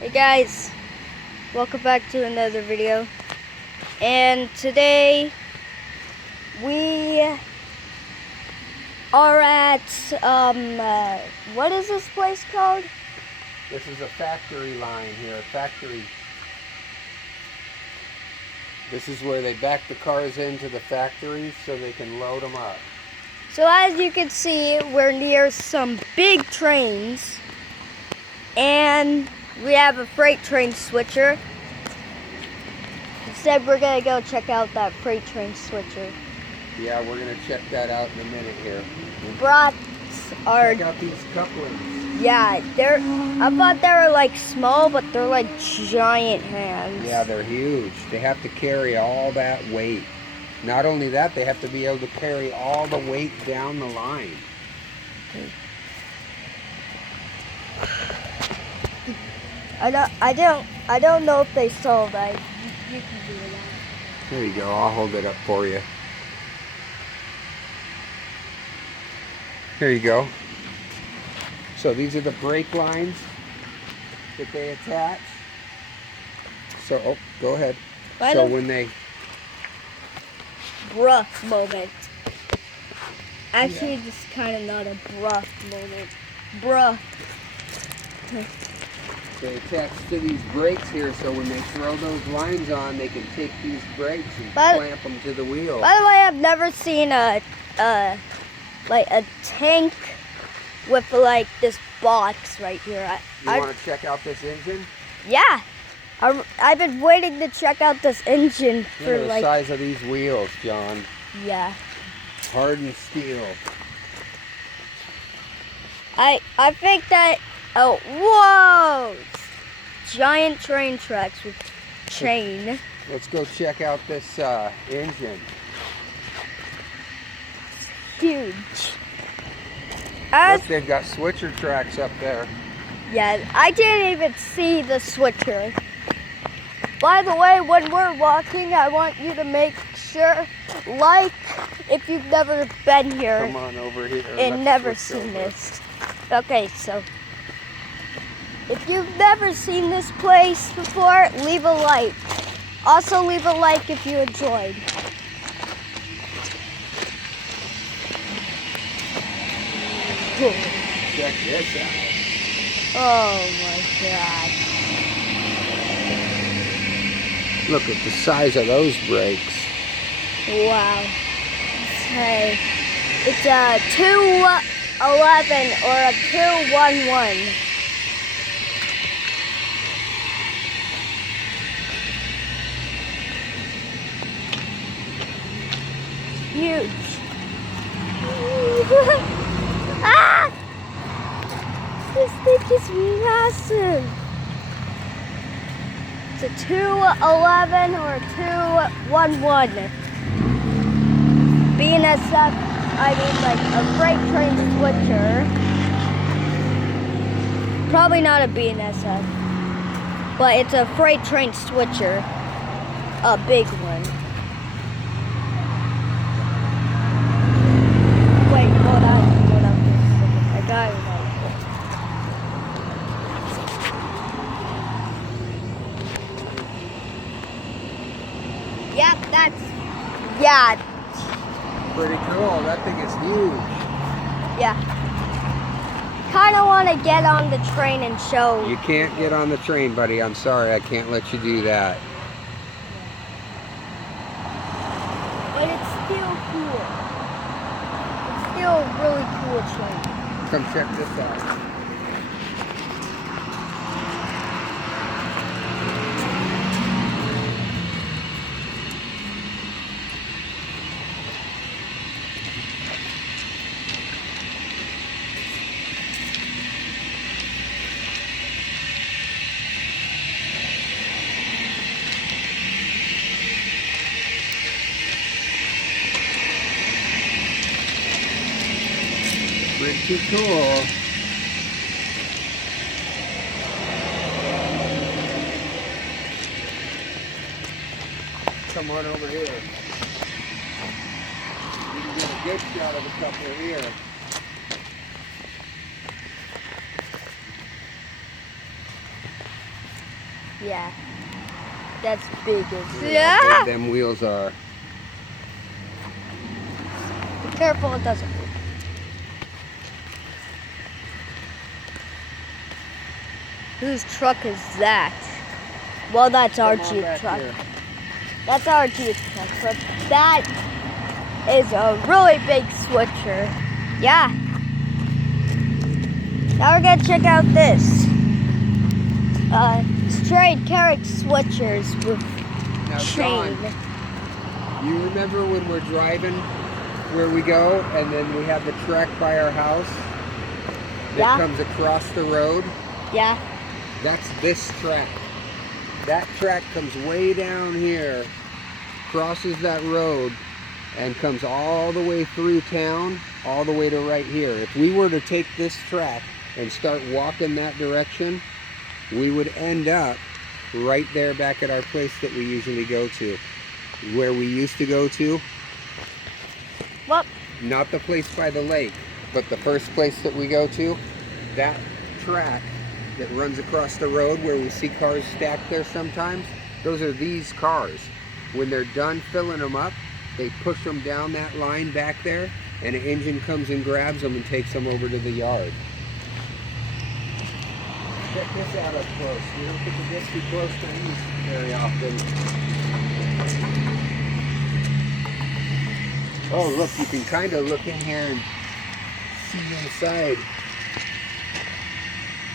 Hey guys, welcome back to another video. And today we are at what is this place called? This is a factory line here, a factory. This is where they back the cars into the factory so they can load them up. So as you can see, we're near some big trains and we have a freight train switcher. Instead, we're gonna go check out that freight train switcher. Yeah, we're gonna check that out in a minute here. Brought our Check out these couplings. I thought they were like small, but they're like giant hands. Yeah, they're huge. They have to carry all that weight. Not only that, they have to be able to carry all the weight down the line. I don't know if they saw that. You can do that. There you go. I'll hold it up for you. Here you go. So these are the brake lines that they attach. So, oh, go ahead. So when they... Bruh moment. Actually, this is kind of not a bruh moment. Bruh. They attach to these brakes here, so when they throw those lines on, they can take these brakes and clamp them to the wheel. By the way, I've never seen a tank with like this box right here. You want to check out this engine? Yeah. I've been waiting to check out this engine for Look at the size of these wheels, John. Yeah. Hardened steel. I think that. Oh, whoa! Giant train tracks with chain. Let's go check out this engine. Huge. Look, they've got switcher tracks up there. Yeah, I didn't even see the switcher. By the way, when we're walking, I want you to make sure, like, if you've never been here. Come on over here. And never seen this. Okay, so if you've never seen this place before, leave a like. Also, leave a like if you enjoyed. Check this out. Oh my God. Look at the size of those brakes. Wow. Okay. It's a 211 or a 211. Huge. Ah! This thing is massive. It's a 211 or a 211. BNSF, I mean like a freight train switcher. Probably not a BNSF, but it's a freight train switcher. A big one. Wait, hold on for a second. I got it. Yep, yeah. Pretty cool. That thing is huge. Yeah. Kind of want to get on the train and show. You can't get on the train, buddy. I'm sorry. I can't let you do that. But it's still cool. It's still a really cool train. Come check this out. Pretty cool. Come on over here. You can get a good shot of a couple here. Yeah. That's big, isn't it? Yeah. How Yeah. big them wheels are. Be careful, it doesn't move. Whose truck is that? Well, that's our Come on Jeep back truck. here. That's our Jeep truck. But that is a really big switcher. Yeah. Now we're gonna check out this. Straight carrot switchers with Now, chain. Sean, you remember when we're driving where we go and then we have the track by our house that Yeah. comes across the road? Yeah. That's this track. That track comes way down here, crosses that road, and comes all the way through town, all the way to right here. If we were to take this track and start walking that direction, we would end up right there back at our place that we usually go to. Where we used to go to, Well, not the place by the lake, but the first place that we go to, that track that runs across the road where we see cars stacked there sometimes, those are these cars. When they're done filling them up, they push them down that line back there, and an engine comes and grabs them and takes them over to the yard. Check this out up close. We don't get to get too close to these very often. Oh, look, you can kind of look in here and see inside.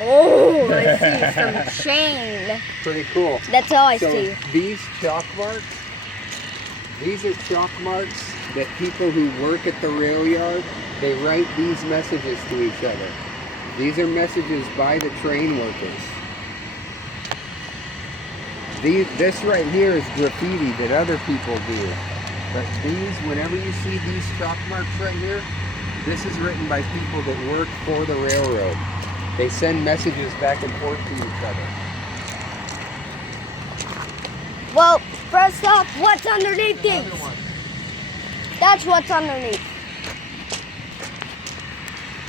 oh, I see some chain. Pretty cool. That's all I So see. these chalk marks, these are chalk marks that people who work at the rail yard, they write these messages to each other. These are messages by the train workers. This right here is graffiti that other people do. But these, whenever you see these chalk marks right here, this is written by people that work for the railroad. They send messages back and forth to each other. Well, first off, what's underneath Another these? one. That's what's underneath.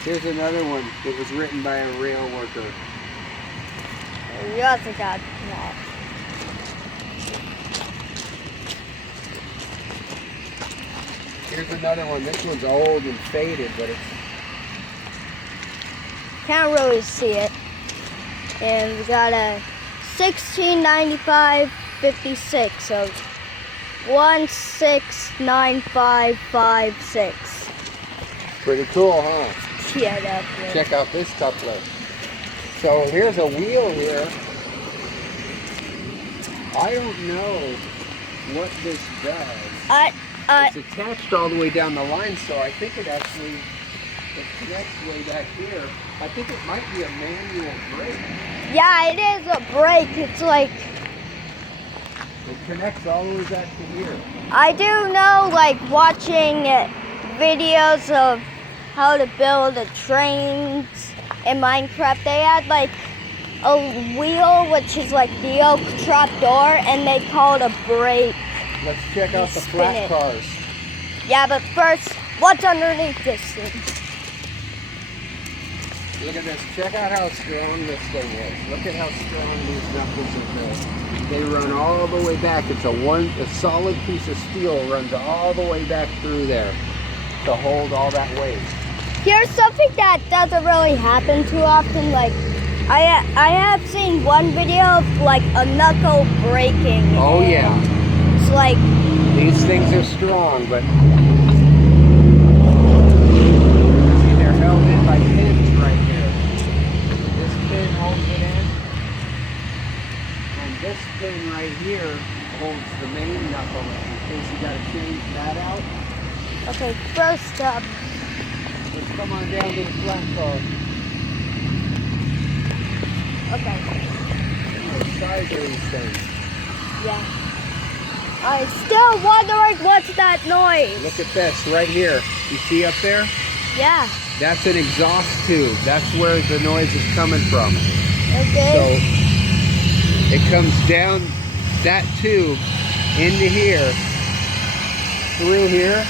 Here's another one that was written by a rail worker. Yes, I got that. Here's another one. This one's old and faded, but it's Can't really see it. And we got a 1695.56, so 169556. pretty cool, huh? Yeah, that's it. Check out this coupler. So here's a wheel here. I don't know what this does. It's attached all the way down the line, so I think it connects way back here. I think it might be a manual brake. Yeah, it is a brake. It's like, It connects all the way back to here. I do know, like, watching videos of how to build the trains in Minecraft, they had like a wheel which is like the oak trap door, and they call it a brake. Let's check out the Spin flat it. cars. Yeah, but first, what's underneath this thing? Look at this. Check out how strong this thing is. Look at how strong these knuckles are built. They run all the way back. It's a solid piece of steel runs all the way back through there to hold all that weight. Here's something that doesn't really happen too often. Like, I have seen one video of like a knuckle breaking. Oh and yeah. It's like, These things are strong, but see, they're held in by pins right here. This pin holds it in, and this pin right here holds the main knuckle in case you got to change that out. okay, first up, Let's come on down to the flat car. okay, What size are these things? yeah. I'm still wondering what's that noise. Look at this right here. You see up there? Yeah, That's an exhaust tube. That's where the noise is coming from. So okay. it comes down that tube into here, through here.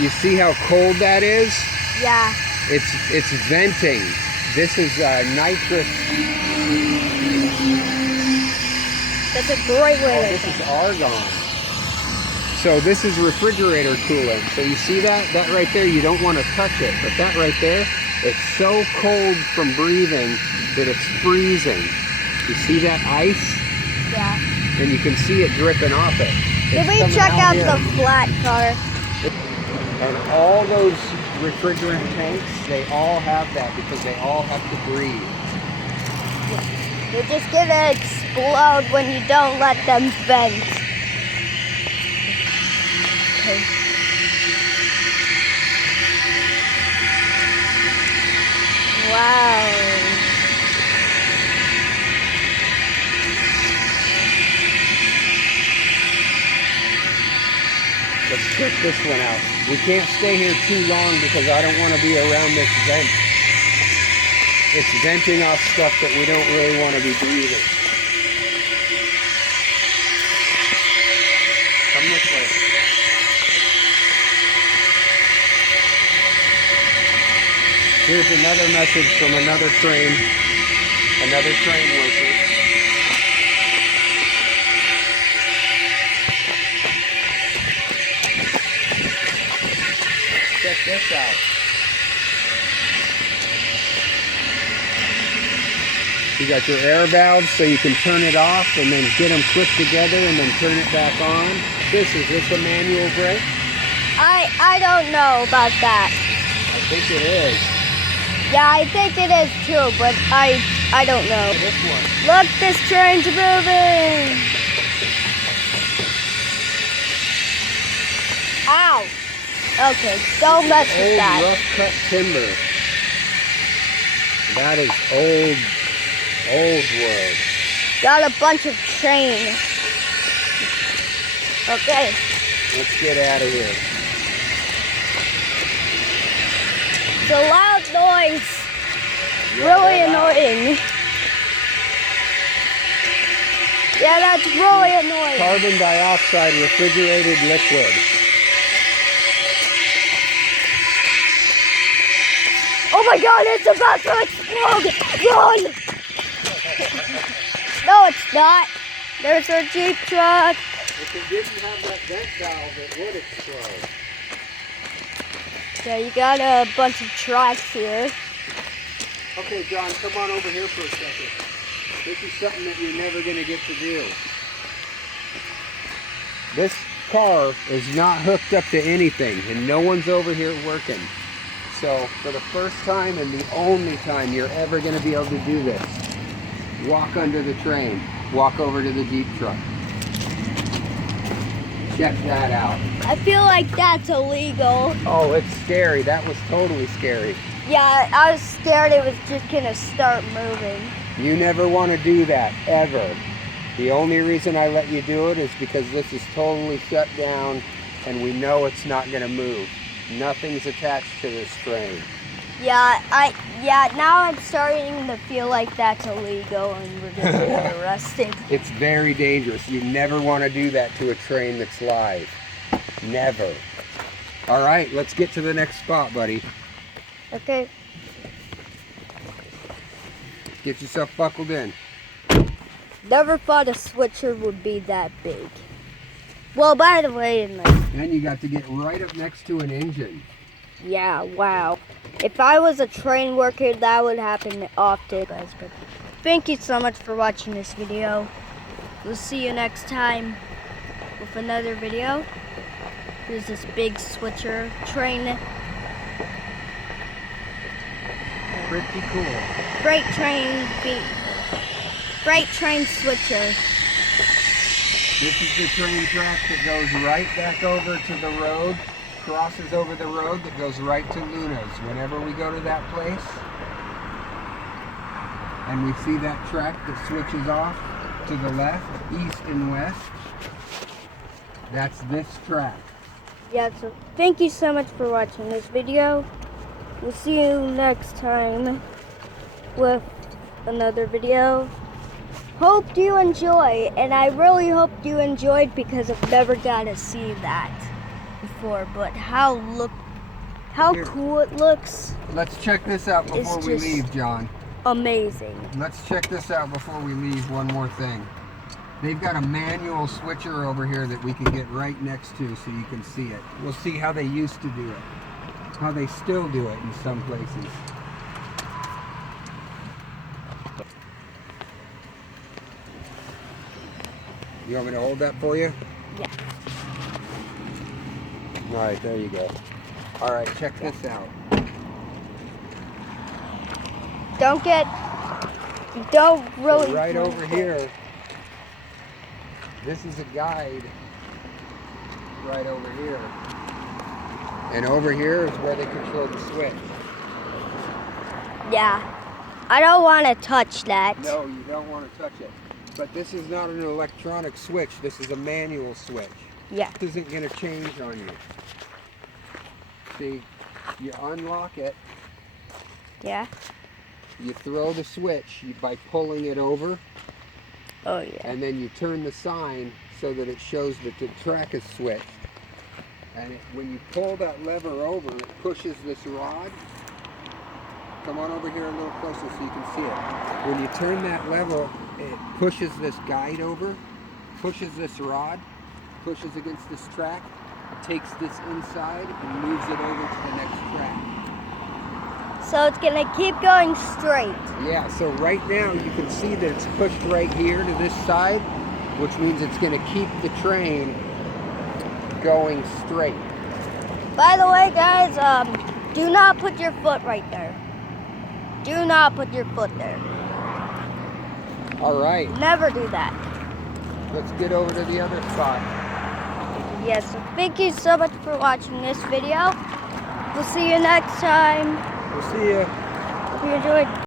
You see how cold that is? Yeah, It's venting. This is nitrous. That's a great way to This is argon. So this is refrigerator coolant. So you see that? That right there, you don't want to touch it. But that right there, it's so cold from breathing that it's freezing. You see that ice? Yeah. And you can see it dripping off it. Did It's we coming check out here. the flat car? And all those refrigerant tanks, they all have that because they all have to breathe. They're just gonna explode when you don't let them vent. Okay. Wow. Let's check this one out. We can't stay here too long because I don't want to be around this vent. It's venting off stuff that we don't really want to be breathing. Come this way. Here's another message from another train worker. Check this out. You got your air valves so you can turn it off and then get them clipped together and then turn it back on. Is this a manual brake? I don't know about that. I think it is. Yeah, I think it is too, but I don't know. This one. Look, this train's moving. Ow. Okay, don't mess with Old that. rough cut timber. That is old world. Got a bunch of chain. Okay. Let's get out of here. It's a loud noise. Yeah, Really they're loud. annoying. Yeah, that's really annoying. Carbon dioxide refrigerated liquid. Oh my god, it's about to explode! Run! No, it's not. There's our Jeep truck. If it didn't have that vent valve, it would explode. Yeah, you got a bunch of tracks here. Okay, John, come on over here for a second. This is something that you're never going to get to do. This car is not hooked up to anything, and no one's over here working. So, for the first time and the only time you're ever going to be able to do this, walk under the train. Walk over to the Jeep truck. Check that out. I feel like that's illegal. Oh, it's scary. That was totally scary. Yeah, I was scared it was just gonna start moving. You never want to do that, ever. The only reason I let you do it is because this is totally shut down and we know it's not going to move. Nothing's attached to this train. Yeah, now I'm starting to feel like that's illegal and we're gonna get arrested. It's very dangerous. You never want to do that to a train that's live. Never. All right, let's get to the next spot, buddy. Okay. Get yourself buckled in. Never thought a switcher would be that big. Well, by the way, Then you got to get right up next to an engine. yeah, wow. If I was a train worker, that would happen often, guys. But thank you so much for watching this video. We'll see you next time with another video. There's this big switcher train. Pretty cool. Freight train switcher. This is the train track that goes right back over to the road, crosses over the road that goes right to Luna's. Whenever we go to that place and we see that track that switches off to the left, east and west, that's this track. Yeah, so thank you so much for watching this video. We'll see you next time with another video. Hope you enjoy, and I really hope you enjoyed because I've never got to see that before. But how Here. cool it looks, Let's check this out before It's we just- leave, John. amazing. Let's check this out before we leave. One more thing. They've got a manual switcher over here that we can get right next to so you can see it. We'll see how they used to do it. How they still do it in some places. You want me to hold that for you? Yeah. All right, there you go. All right, check this out. Don't really. So right over here, this is a guide right over here. And over here is where they control the switch. Yeah. I don't want to touch that. No, you don't want to touch it. But this is not an electronic switch. This is a manual switch. Yeah. This isn't going to change on you. See, you unlock it. Yeah. You throw the switch by pulling it over. Oh yeah. And then you turn the sign so that it shows that the track is switched. And when you pull that lever over, it pushes this rod. Come on over here a little closer so you can see it. When you turn that lever, it pushes this guide over, pushes this rod, pushes against this track, takes this inside and moves it over to the next track. So it's gonna keep going straight. Yeah, so right now you can see that it's pushed right here to this side, which means it's gonna keep the train going straight. By the way, guys, do not put your foot right there. Do not put your foot there. All right, Never do that. let's get over to the other spot. Yes, so thank you so much for watching this video. We'll see you next time. We'll see you. Hope you enjoyed.